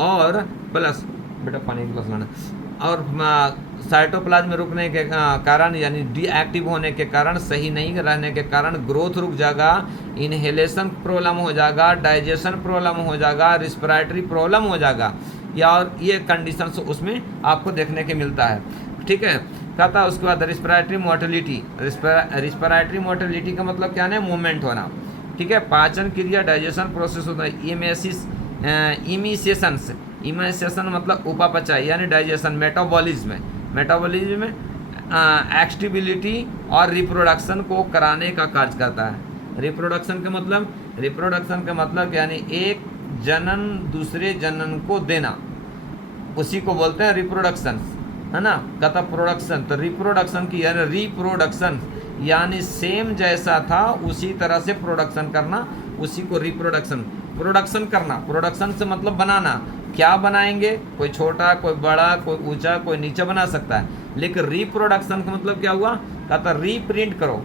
और प्लस बेटा पानी ग्लास लाना, और साइटोप्लाज्म में रुकने के कारण यानी डीएक्टिव होने के कारण, सही नहीं रहने के कारण ग्रोथ रुक जाएगा, इनहेलेशन प्रॉब्लम हो जाएगा, डाइजेशन प्रॉब्लम हो जाएगा, रिस्पिरेटरी प्रॉब्लम हो जाएगा, या और ये कंडीशन उसमें आपको देखने के मिलता है। ठीक है, कहता है उसके बाद रिस्पिरेटरी मोटिलिटी। रिस्पिरेटरी मोटिलिटी का मतलब क्या है, मूवमेंट होना। ठीक है, पाचन क्रिया डाइजेशन प्रोसेस होता है। इमिसेशन मतलब उपापचय यानी डाइजेशन। मेटाबॉलिज्म एक्टिविटी और रिप्रोडक्शन को कराने का कार्य करता है। रिप्रोडक्शन का मतलब यानी एक जनन दूसरे जनन को देना, उसी को बोलते हैं रिप्रोडक्शन, है ना। कहता प्रोडक्शन, तो रिप्रोडक्शन की यानी रिप्रोडक्शन यानी सेम जैसा था उसी तरह से प्रोडक्शन करना, उसी को प्रोडक्शन करना। प्रोडक्शन से मतलब बनाना। क्या बनाएंगे, कोई छोटा कोई बड़ा कोई ऊंचा कोई नीचा बना सकता है, लेकिन रिप्रोडक्शन का मतलब क्या हुआ, कहता रीप्रिंट करो।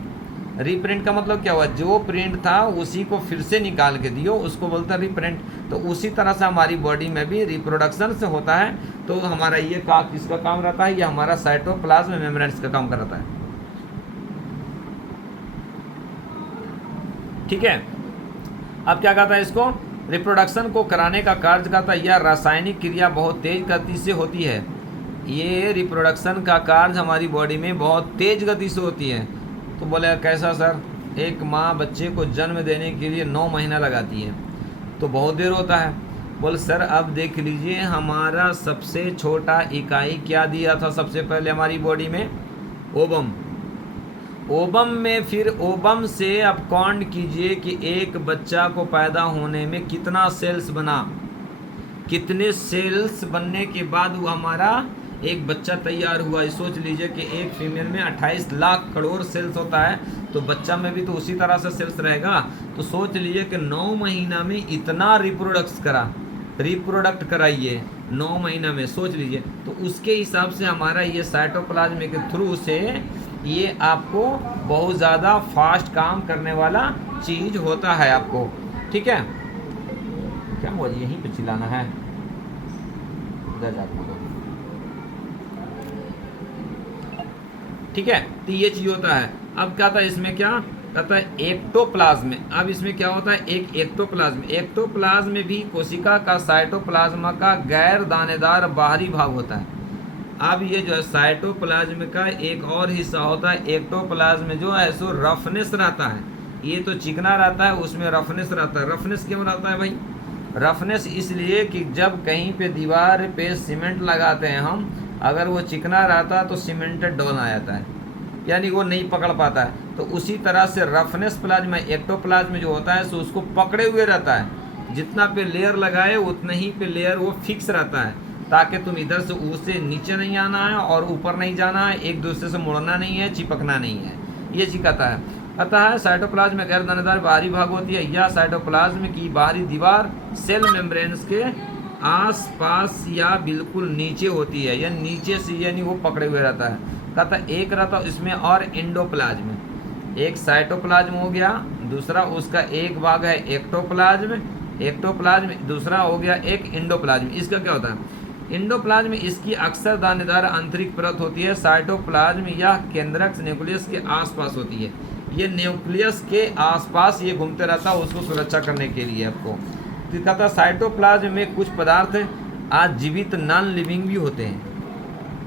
रीप्रिंट का मतलब क्या हुआ, जो प्रिंट था उसी को फिर से निकाल के दियो, उसको बोलता है रीप्रिंट। तो उसी तरह से हमारी बॉडी में भी रिप्रोडक्शन से होता है। तो हमारा ये किसका काम रहता है, ये हमारा साइटोप्लाज्म मेम्ब्रेन्स का काम करता है। ठीक है, अब क्या कहता है, इसको रिप्रोडक्शन को कराने का कार्य करता है। यह रासायनिक क्रिया बहुत तेज गति से होती है। ये रिप्रोडक्शन का कार्य हमारी बॉडी में बहुत तेज गति से होती है। तो बोले कैसा सर, एक माँ बच्चे को जन्म देने के लिए 9 महीना लगाती है, तो बहुत देर होता है। बोले सर अब देख लीजिए हमारा सबसे छोटा इकाई क्या दिया था सबसे पहले हमारी बॉडी में, ओवम में। फिर ओवम से अब काउंट कीजिए कि एक बच्चा को पैदा होने में कितना सेल्स बना, कितने सेल्स बनने के बाद वो हमारा एक बच्चा तैयार हुआ। सोच लीजिए कि एक फीमेल में 28 लाख करोड़ सेल्स होता है, तो बच्चा में भी तो उसी तरह से सेल्स रहेगा। तो सोच लीजिए कि 9 महीना में इतना रिप्रोडक्ट कराइए 9 महीना में, सोच लीजिए। तो उसके हिसाब से हमारा ये साइटोप्लाज्म के थ्रू से ये आपको बहुत ज़्यादा फास्ट काम करने वाला चीज़ होता है आपको। ठीक है, क्या बोल यहीं पे चिल्लाना है, ठीक है। तो ये चीज़ होता है। अब क्या था इसमें, क्या कहता है एक्टोप्लाज्म। अब इसमें क्या होता है, एक एक्टोप्लाज्म में भी कोशिका का साइटोप्लाज्म का गैर दानेदार बाहरी भाग होता है। अब ये जो है साइटोप्लाज्म का एक और हिस्सा होता है एक्टोप्लाज्म, जो है सो रफनेस रहता है। ये तो चिकना रहता है, उसमें रफनेस रहता है। रफनेस क्यों रहता है भाई, रफनेस इसलिए कि जब कहीं पे दीवार पे सीमेंट लगाते हैं हम, अगर वो चिकना रहता तो सीमेंटेड डॉन आ जाता है, यानी वो नहीं पकड़ पाता है। तो उसी तरह से रफनेस प्लाज्मा एक्टोप्लाज्म जो होता है सो उसको पकड़े हुए रहता है। जितना पे लेयर लगाए उतना ही पे लेयर वो फिक्स रहता है, ताकि तुम इधर से उससे नीचे नहीं आना है और ऊपर नहीं जाना है, एक दूसरे से मुड़ना नहीं है, चिपकना नहीं है। ये चीज़ कहता है। अतः साइटोप्लाज्म में गैर दानेदार बाहरी भाग होती है। यह साइटोप्लाज्म की बाहरी दीवार सेल मेम्ब्रेन्स के आसपास या बिल्कुल नीचे होती है, या नीचे से यानी वो पकड़े हुए रहता है। कहता है एक रहता है इसमें और एंडोप्लाज्म। एक साइटोप्लाज्म हो गया, दूसरा उसका एक भाग है एक्टोप्लाज्म, एक्टोप्लाज्म, दूसरा हो गया एक एंडोप्लाज्म। इसका क्या होता है? एंडोप्लाज्म इसकी अक्सर दानेदार आंतरिक परत होती है, साइटोप्लाज्म या केंद्रक न्यूक्लियस के आसपास होती है। ये न्यूक्लियस के आसपास ये घूमते रहता है उसको सुरक्षा करने के लिए आपको। तो कहता है साइटोप्लाज्म में कुछ पदार्थ आजीवित नॉन लिविंग भी होते हैं।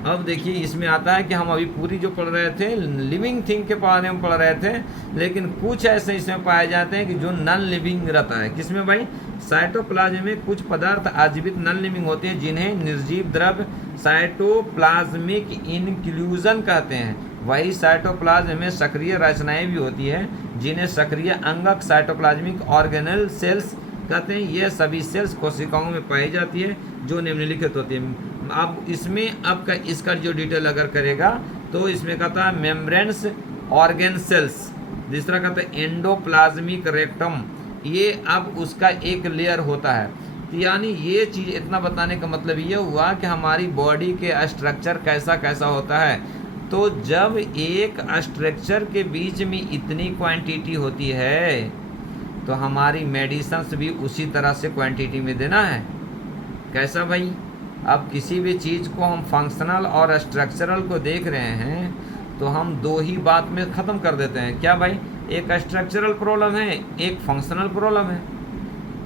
अब देखिए इसमें आता है कि हम अभी पूरी जो पढ़ रहे थे लिविंग थिंग के बारे में पढ़ रहे थे, लेकिन कुछ ऐसे इसमें पाए जाते हैं कि जो नॉन लिविंग रहता है। किसमें भाई? साइटोप्लाज्म में कुछ पदार्थ आजीवित नॉन लिविंग होते हैं जिन्हें निर्जीव द्रव्य साइटोप्लाज्मिक इंक्लूजन कहते हैं। वही साइटोप्लाज्म में सक्रिय रचनाएं भी होती है जिन्हें सक्रिय अंगक साइटोप्लाज्मिक ऑर्गेनेल सेल्स कहते हैं। ये सभी सेल्स कोशिकाओं में पाई जाती है जो निम्नलिखित होती है। अब इसमें आपका इसका जो डिटेल अगर करेगा तो इसमें कहता है मेम्ब्रेन्स ऑर्गेन सेल्स, दूसरा कहता है एंडोप्लाज्मिक रेक्टम, ये अब उसका एक लेयर होता है। तो यानी ये चीज़ इतना बताने का मतलब ये हुआ कि हमारी बॉडी के स्ट्रक्चर कैसा कैसा होता है। तो जब एक स्ट्रक्चर के बीच में इतनी क्वांटिटी होती है तो हमारी मेडिसिन्स भी उसी तरह से क्वांटिटी में देना है। कैसा भाई? अब किसी भी चीज़ को हम फंक्शनल और स्ट्रक्चरल को देख रहे हैं तो हम दो ही बात में ख़त्म कर देते हैं। क्या भाई? एक स्ट्रक्चरल प्रॉब्लम है, एक फंक्शनल प्रॉब्लम है।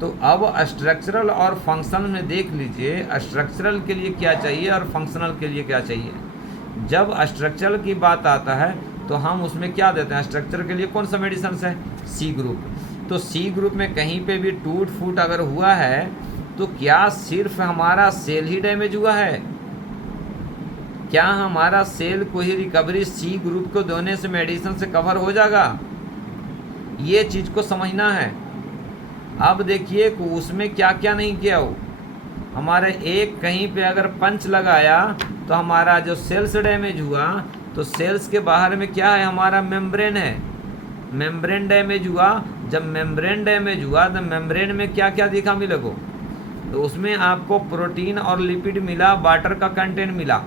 तो अब स्ट्रक्चरल और फंक्शनल में देख लीजिए स्ट्रक्चरल के लिए क्या चाहिए और फंक्शनल के लिए क्या चाहिए। जब स्ट्रक्चरल की बात आता है तो हम उसमें क्या देते हैं? स्ट्रक्चर के लिए कौन सा मेडिसिन है? C group. तो सी ग्रुप में कहीं पे भी टूट फूट अगर हुआ है तो क्या सिर्फ हमारा सेल ही डैमेज हुआ है? क्या हमारा सेल को ही रिकवरी सी ग्रुप को देने से मेडिसिन से कवर हो जाएगा? ये चीज़ को समझना है। अब देखिए उसमें क्या क्या नहीं किया हो। हमारे एक कहीं पे अगर पंच लगाया तो हमारा जो सेल्स डैमेज हुआ तो सेल्स के बाहर में क्या है? हमारा मेम्ब्रेन है, मेम्ब्रेन डैमेज हुआ। जब मेम्ब्रेन डैमेज हुआ तो मेम्ब्रेन में क्या क्या दिखा मिले को? तो उसमें आपको प्रोटीन और लिपिड मिला, वाटर का कंटेंट मिला।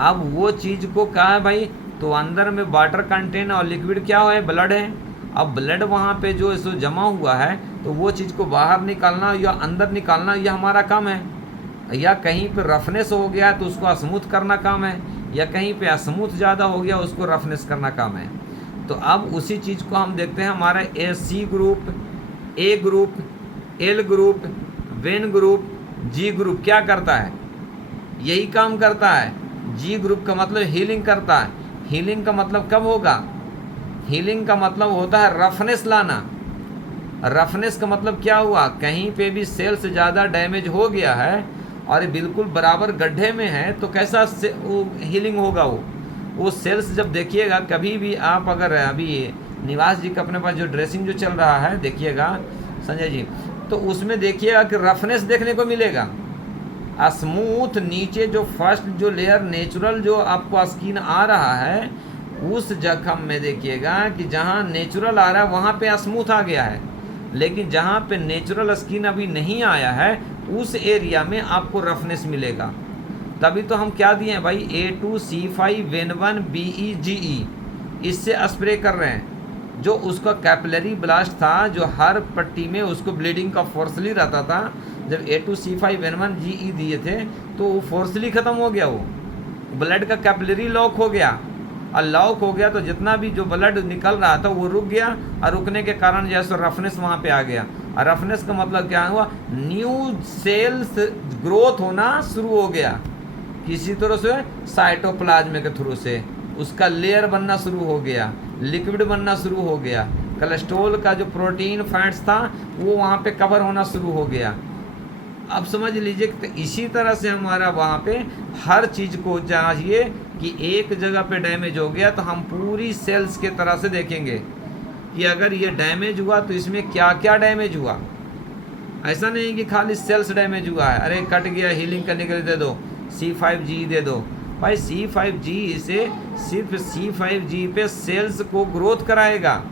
अब वो चीज़ को कहा है भाई, तो अंदर में वाटर कंटेंट और लिक्विड क्या है? ब्लड है। अब ब्लड वहाँ पे जो इसको जमा हुआ है तो वो चीज़ को बाहर निकालना या अंदर निकालना यह हमारा काम है। या कहीं पे रफनेस हो गया तो उसको स्मूथ करना काम है, या कहीं पे स्मूथ ज़्यादा हो गया उसको रफनेस करना काम है। तो अब उसी चीज़ को हम देखते हैं हमारा C group, A group, L group, वेन ग्रुप, जी ग्रुप क्या करता है? यही काम करता है। जी ग्रुप का मतलब हीलिंग करता है। हीलिंग का मतलब कब होगा? हीलिंग का मतलब होता है रफनेस लाना। रफनेस का मतलब क्या हुआ? कहीं पे भी सेल्स ज़्यादा डैमेज हो गया है और बिल्कुल बराबर गड्ढे में है तो कैसा वो हीलिंग होगा? वो सेल्स जब देखिएगा कभी भी आप अगर अभी निवास जी का अपने पास जो ड्रेसिंग जो चल रहा है देखिएगा संजय जी, तो उसमें देखिएगा कि रफनेस देखने को मिलेगा। स्मूथ नीचे जो फर्स्ट जो लेयर नेचुरल जो आपको स्किन आ रहा है उस जख्म में देखिएगा कि जहाँ नेचुरल आ रहा है वहाँ पे स्मूथ आ गया है, लेकिन जहाँ पे नेचुरल स्किन अभी नहीं आया है उस एरिया में आपको रफनेस मिलेगा। तभी तो हम क्या दिए हैं भाई? A2C5N1BEGE इससे स्प्रे कर रहे हैं। जो उसका कैपिलरी ब्लास्ट था जो हर पट्टी में उसको ब्लीडिंग का फोर्सली रहता था, जब A2C5N1GE दिए थे तो वो फोर्सली ख़त्म हो गया। वो ब्लड का कैपिलरी लॉक हो गया, और लॉक हो गया तो जितना भी जो ब्लड निकल रहा था वो रुक गया, और रुकने के कारण जैसे रफनेस वहाँ पे आ गया। और रफनेस का मतलब क्या हुआ? न्यू सेल्स ग्रोथ होना शुरू हो गया। किसी तरह से साइटोप्लाज्म के थ्रू से उसका लेयर बनना शुरू हो गया, लिक्विड बनना शुरू हो गया, कोलेस्ट्रॉल का जो प्रोटीन फैट्स था वो वहाँ पे कवर होना शुरू हो गया। अब समझ लीजिए कि इसी तरह से हमारा वहाँ पे हर चीज़ को चाहिए कि एक जगह पे डैमेज हो गया तो हम पूरी सेल्स के तरह से देखेंगे कि अगर ये डैमेज हुआ तो इसमें क्या क्या डैमेज हुआ। ऐसा नहीं कि खाली सेल्स डैमेज हुआ है, अरे कट गया हीलिंग करने के लिए दे दो, C5G दे दो। भाई C5G से सिर्फ C5G पे सेल्स को ग्रोथ कराएगा,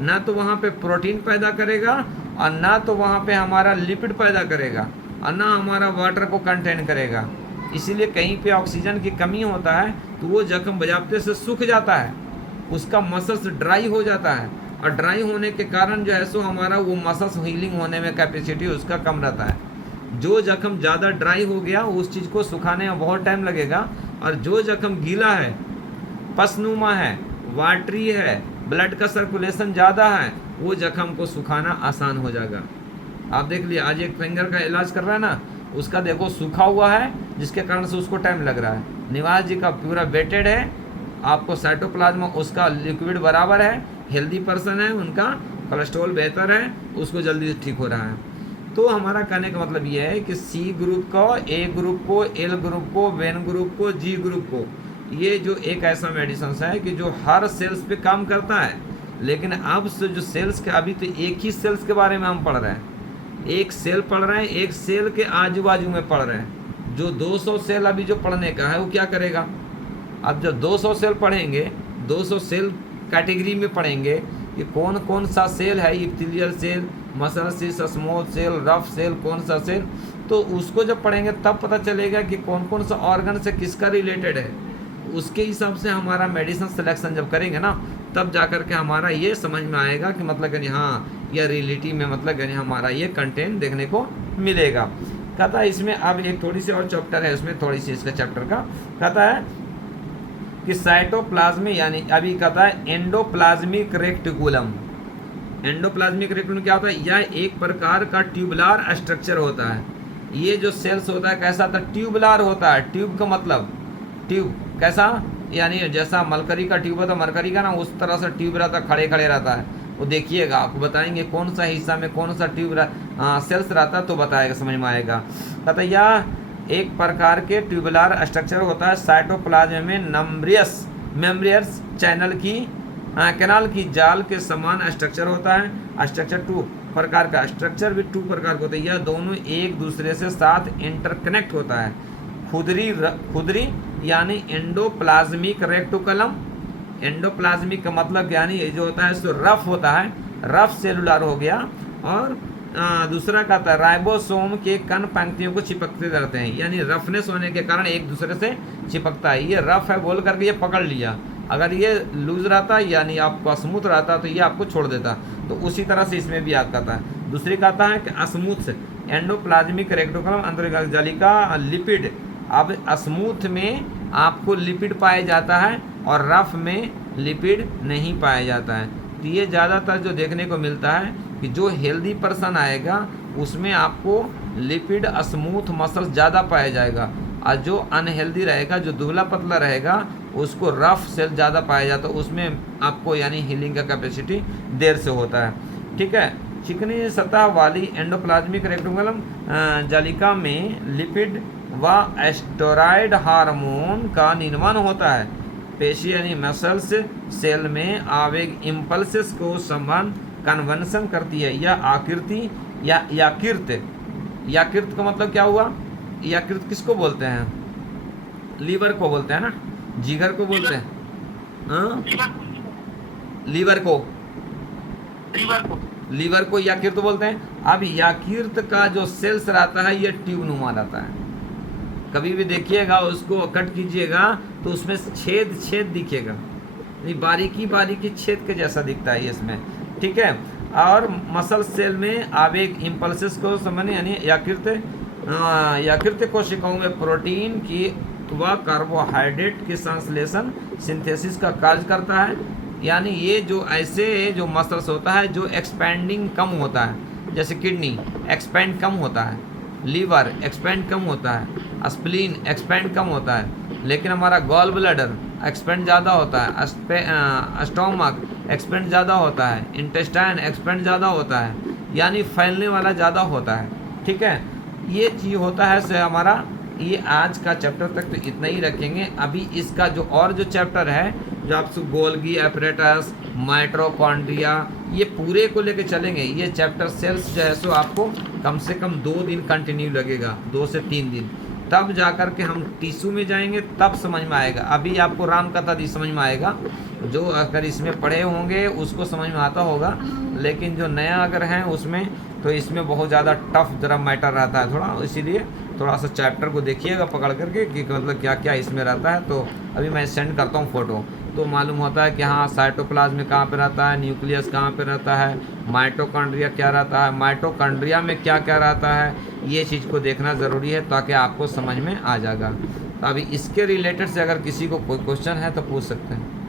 ना तो वहाँ पे प्रोटीन पैदा करेगा और ना तो वहाँ पे हमारा लिपिड पैदा करेगा और ना हमारा वाटर को कंटेन करेगा। इसीलिए कहीं पे ऑक्सीजन की कमी होता है तो वो जख्म बजाते से सूख जाता है, उसका मसल्स ड्राई हो जाता है, और ड्राई होने के कारण जो है सो हमारा वो मसल्स हीलिंग होने में कैपेसिटी उसका कम रहता है। जो जख्म ज़्यादा ड्राई हो गया उस चीज़ को सुखाने में बहुत टाइम लगेगा, और जो जख्म गीला है, पसनुमा है, वाटरी है, ब्लड का सर्कुलेशन ज़्यादा है, वो जख्म को सुखाना आसान हो जाएगा। आप देख लिए आज एक फिंगर का इलाज कर रहा है ना, उसका देखो सूखा हुआ है जिसके कारण से उसको टाइम लग रहा है। निवास जी का पूरा वेटेड है, आपको साइटोप्लाज्मा उसका लिक्विड बराबर है, हेल्दी पर्सन है, उनका कोलेस्ट्रॉल बेहतर है, उसको जल्दी ठीक हो रहा है। तो हमारा कहने का मतलब ये है कि सी ग्रुप को, ए ग्रुप को, एल ग्रुप को, वेन ग्रुप को, जी ग्रुप को, ये जो एक ऐसा मेडिसिन है कि जो हर सेल्स पे काम करता है। लेकिन अब से जो सेल्स के, अभी तो एक ही सेल्स के बारे में हम पढ़ रहे हैं, एक सेल पढ़ रहे हैं, एक सेल के आजू बाजू में पढ़ रहे हैं। जो 200 सेल अभी जो पढ़ने का है वो क्या करेगा, अब जब 200 सेल पढ़ेंगे, 200 सेल कैटेगरी में पढ़ेंगे कि कौन कौन सा सेल है, epithelial cell, muscle cell, smooth cell, rough cell, कौन सा सेल, तो उसको जब पढ़ेंगे तब पता चलेगा कि कौन कौन सा ऑर्गन से किसका रिलेटेड है। उसके हिसाब से हमारा मेडिसिन सिलेक्शन जब करेंगे ना, तब जा कर के हमारा ये समझ में आएगा कि मतलब कि हाँ, यह रियलिटी में मतलब कि हमारा ये कंटेंट देखने को मिलेगा। कहता है इसमें अब एक थोड़ी सी और चैप्टर है, उसमें थोड़ी सी इसका चैप्टर का कहता है कि साइटोप्लाज्म, यानी अभी कहता है एंडोप्लाज्मिक रेक्टिकुलम। एंडोप्लाज्मिक रेक्टिकुलम क्या होता है, यह एक प्रकार का ट्यूबुलर स्ट्रक्चर होता है। ये जो सेल्स होता है कैसा था, ट्यूबुलर होता है। ट्यूब का मतलब ट्यूब कैसा, यानी जैसा मरकरी का ट्यूब होता है, मरकरी का ना उस तरह से ट्यूब रहता है, खड़े खड़े रहता है। वो देखिएगा, आपको बताएंगे कौन सा हिस्सा में कौन सा ट्यूब सेल्स रहता है तो बताएगा, समझ में आएगा। कहता है यह एक प्रकार के ट्यूबुलर स्ट्रक्चर होता है। साइटोप्लाज्म में मेम्ब्रेयस चैनल की कैनाल की जाल के समान स्ट्रक्चर होता है। स्ट्रक्चर 2 प्रकार का, स्ट्रक्चर भी 2 प्रकार का होता है। यह दोनों एक दूसरे से साथ इंटरकनेक्ट होता है। खुदरी यानी एंडोप्लाज्मिक रेक्टिकुलम। एंडोप्लाज्मिक का मतलब यानी ये जो होता है सो रफ होता है, रफ सेलुलर हो गया। और दूसरा कहता है राइबोसोम के कण पंक्तियों को चिपकते रहते हैं, यानी रफनेस होने के कारण एक दूसरे से चिपकता है। ये रफ है बोल करके ये पकड़ लिया, अगर ये लूज रहता यानी आपको स्मूथ रहता तो ये आपको छोड़ देता। तो उसी तरह से इसमें भी याद करता है। दूसरी कहता है कि स्मूथ एंडोप्लाज्मिक रेक्टिकुलम अंतर्जालिका लिपिड। अब स्मूथ में आपको लिपिड पाया जाता है और रफ में लिपिड नहीं पाया जाता है। तो ये ज़्यादातर जो देखने को मिलता है कि जो हेल्दी पर्सन आएगा उसमें आपको लिपिड स्मूथ मसल्स ज़्यादा पाया जाएगा, और जो अनहेल्दी रहेगा, जो दुबला पतला रहेगा, उसको रफ सेल ज़्यादा पाया जाता है। उसमें आपको यानी हीलिंग का कैपेसिटी देर से होता है। ठीक है। चिकनी सतह वाली एंडोप्लाज्मिक रेक्टिकुलम जालिका में लिपिड व स्टेरॉयड हार्मोन का निर्माण होता है। पेशी यानी मसल्स सेल में आवेग इम्पल्सेस को संबंध कन्वेंशन करती है। यह आकृति या याकृत का मतलब क्या हुआ, याकृत किसको बोलते हैं, लीवर को बोलते हैं ना, जिगर को बोलते हैं, हाँ? लीवर को याकृत बोलते हैं। अब याकृत का जो सेल्स रहता है ये ट्यूब नुमा रहता है। कभी भी देखिएगा उसको कट कीजिएगा तो उसमें छेद दिखेगा, बारीकी छेद के जैसा दिखता है इसमें। ठीक है। और मसल सेल में आवेग इम्पल्सेस को समझने यानी यकृत कोशिकाओं में प्रोटीन की व कार्बोहाइड्रेट की संश्लेषण सिंथेसिस का कार्य करता है। यानी ये जो ऐसे जो मसल्स होता है जो एक्सपेंडिंग कम होता है, जैसे किडनी एक्सपेंड कम होता है, लीवर एक्सपेंड कम होता है, स्प्लीन एक्सपेंड कम होता है, लेकिन हमारा गॉल ब्लैडर एक्सपेंड ज़्यादा होता है, स्टोमक एक्सपेंड ज़्यादा होता है, इंटेस्टाइन एक्सपेंड ज़्यादा होता है, यानी फैलने वाला ज़्यादा होता है। ठीक है। ये चीज़ होता है से हमारा ये आज का चैप्टर तक तो इतना ही रखेंगे। अभी इसका जो और जो चैप्टर है जो आपसे गोल्गी एपरेटस, माइटोकॉन्ड्रिया, ये पूरे को लेके चलेंगे। ये चैप्टर सेल्स जो है सो आपको कम से कम 2 दिन कंटिन्यू लगेगा, 2 से 3 दिन, तब जा कर के हम टिश्यू में जाएंगे, तब समझ में आएगा। अभी आपको रामकथा दी समझ में आएगा, जो अगर इसमें पढ़े होंगे उसको समझ में आता होगा, लेकिन जो नया अगर है उसमें तो इसमें बहुत ज़्यादा टफ जरा मैटर रहता है थोड़ा, इसीलिए थोड़ा सा चैप्टर को देखिएगा पकड़ करके कि मतलब क्या क्या इसमें रहता है। तो अभी मैं सेंड करता हूँ फ़ोटो, तो मालूम होता है कि हाँ साइटोप्लाज्म में कहाँ पे रहता है, न्यूक्लियस कहाँ पे रहता है, माइटोकॉन्ड्रिया क्या रहता है, माइटोकॉन्ड्रिया में क्या क्या रहता है, ये चीज़ को देखना ज़रूरी है ताकि आपको समझ में आ जाएगा। तो अभी इसके रिलेटेड से अगर किसी को कोई क्वेश्चन है तो पूछ सकते हैं।